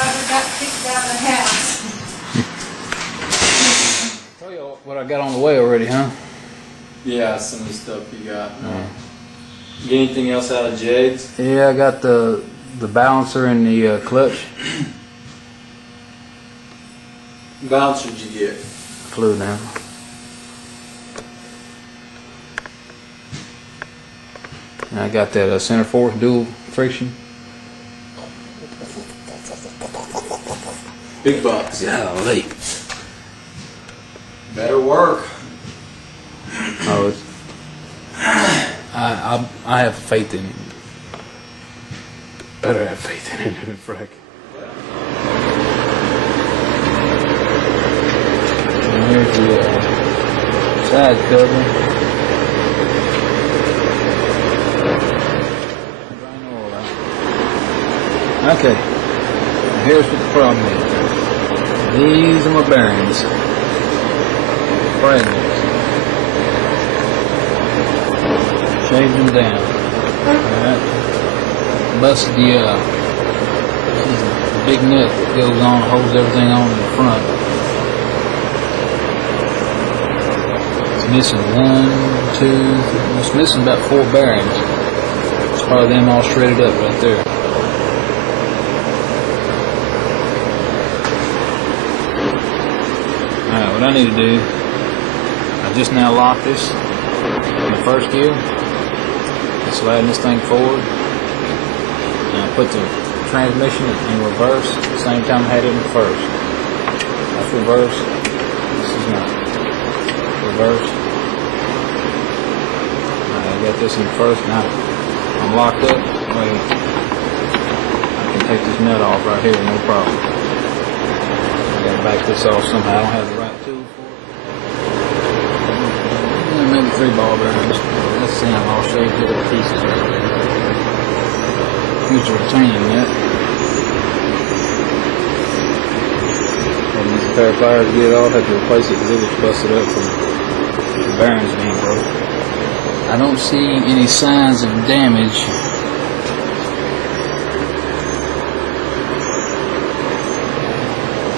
I got kicked out of the house. Tell you what I got on the way already, huh? Yeah, some of the stuff you got. Get anything else out of Jade's? Yeah, I got the balancer and the clutch. Balancer did you get? Flew now. And I got that center force dual friction. Big bucks. Golly. Better work. Oh, it's, I have faith in it. Better have faith in it than frack. And here's the side cover. Okay, here's what the problem is. These are my bearings. Fragments. Shaved them down. Alright. Busted the big nut that goes on, holds everything on in the front. It's missing 1, 2, it's missing about 4 bearings. It's probably them all shredded up right there. Alright, what I need to do, I just now locked this in the first gear. I'm sliding this thing forward. And I put the transmission in reverse at the same time I had it in first. That's reverse. This is not. Reverse. I got this in first. Now I'm locked up. Wait. I can take this nut off right here, no problem. I gotta back this off somehow. I don't have the right tool for it. Maybe 3 ball bearings. Let's see, I'm all shaved little pieces right there. Use the retaining nut. I'll use a pair of pliers to get it off. Have to replace it because it was busted up from the bearings being broke. I don't see any signs of damage.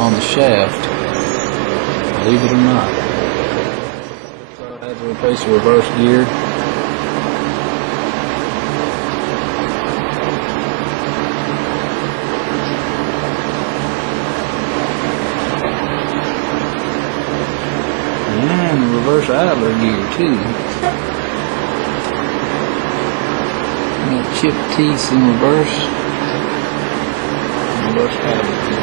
On the shaft, believe it or not. So I had to replace the reverse gear. And the reverse idler gear too. Got chipped teeth in reverse. Reverse idler gear.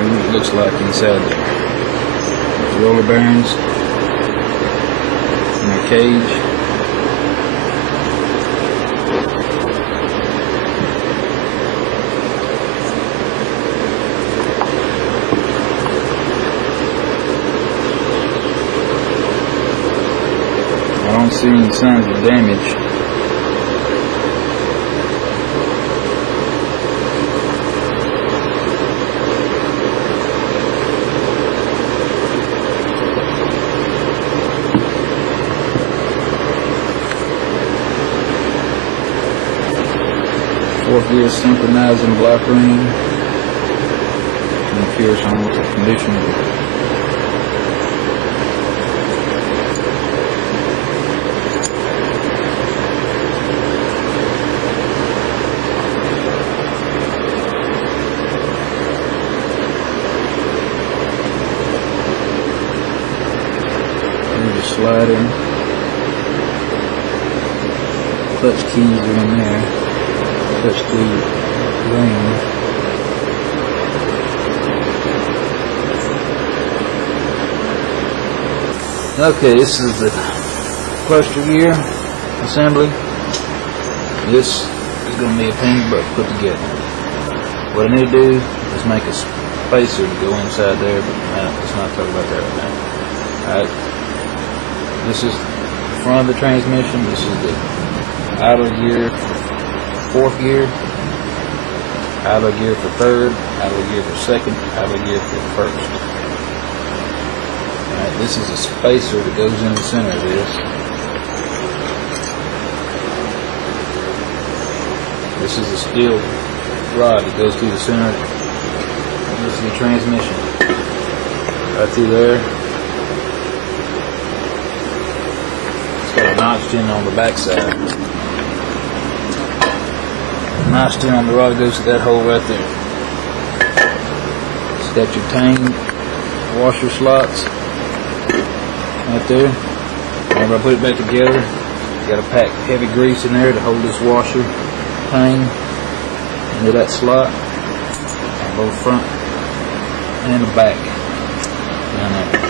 It looks like inside the roller bearings and the cage. I don't see any signs of damage. Fourth gear synchronizing block ring. I'm curious on what the condition is. There's a slider. Clutch keys are in there. Touch the ring. Okay, this is the cluster gear assembly. This is going to be a painted but put together. What I need to do is make a spacer to go inside there, but let's not talk about that right now. Alright, this is the front of the transmission. This is the idler gear. 4th gear. idler gear for third, idler gear for second, idler gear for first. Alright, this is a spacer that goes in the center of this. This is a steel rod that goes through the center. This is the transmission. Right through there. It's got a notched in on the backside. Notched in on the rod goes to that hole right there. It's got your tang washer slots right there. Whenever I put it back together, you got to pack heavy grease in there to hold this washer tang into that slot on both front and the back down there.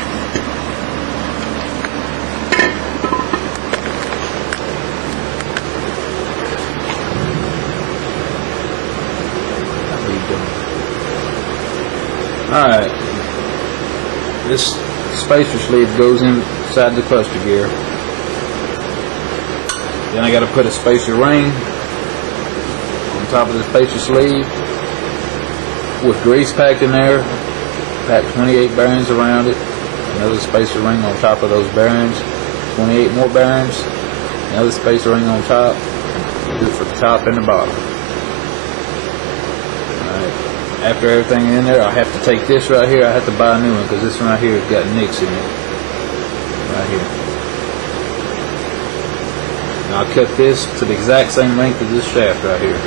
Alright, this spacer sleeve goes inside the cluster gear. Then I got to put a spacer ring on top of the spacer sleeve with grease packed in there. Pack 28 bearings around it. Another spacer ring on top of those bearings. 28 more bearings. Another spacer ring on top. Do it for the top and the bottom. After everything in there, I have to take this right here. I have to buy a new one because this one right here has got nicks in it. Right here. And I'll cut this to the exact same length as this shaft right here.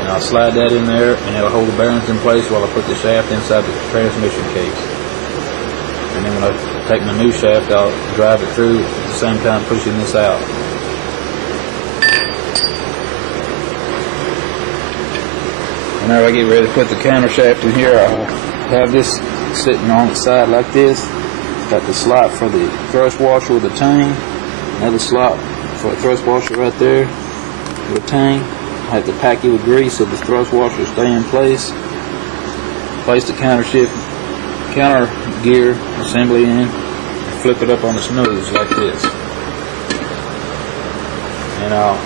And I'll slide that in there and it'll hold the bearings in place while I put the shaft inside the transmission case. And then when I take my new shaft, I'll drive it through at the same time pushing this out. Whenever I get ready to put the counter shaft in here, I'll have this sitting on the side like this. Got the slot for the thrust washer with the tang. Another slot for a thrust washer right there with a tang. I have to pack it with grease so the thrust washer will stay in place. Place the counter gear assembly in. Flip it up on its nose like this. And I'll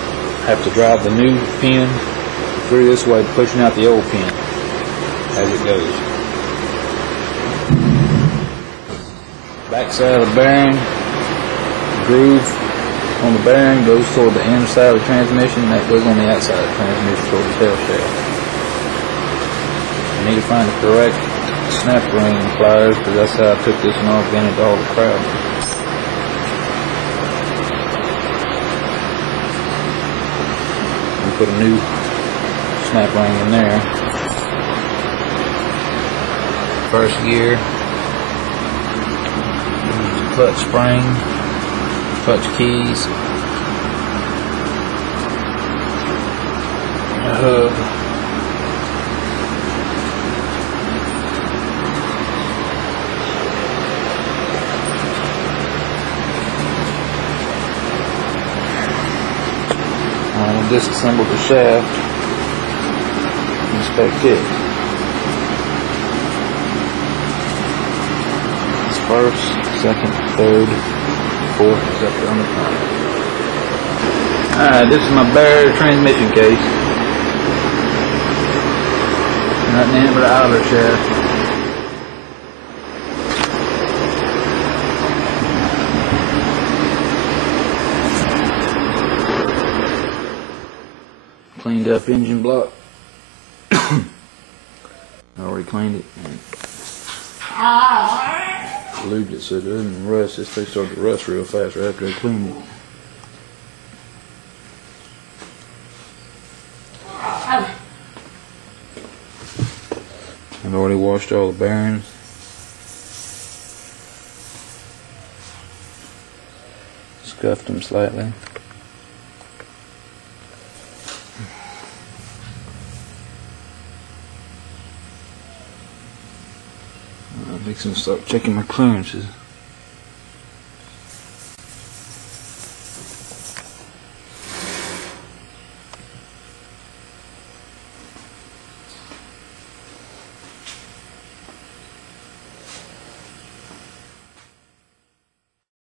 have to drive the new pin through this way, pushing out the old pin as it goes. Back side of the bearing, the groove on the bearing goes toward the inside of the transmission, and that goes on the outside of the transmission toward the tail shaft. I need to find the correct snap ring pliers because that's how I took this one off, got into all the crowd. And put a new snap ring in there. First gear, clutch spring, clutch keys, a hub, I'll disassemble the shaft. Inspect it. It's first, second, third, fourth is up there on the front. Alright, this is my bare transmission case. Nothing in it but an idler shaft. Cleaned up engine block. I already cleaned it and lubed it so it doesn't rust. This thing started to rust real fast right after I cleaned it. I've already washed all the bearings. Scuffed them slightly. I'm fixing to start checking my clearances.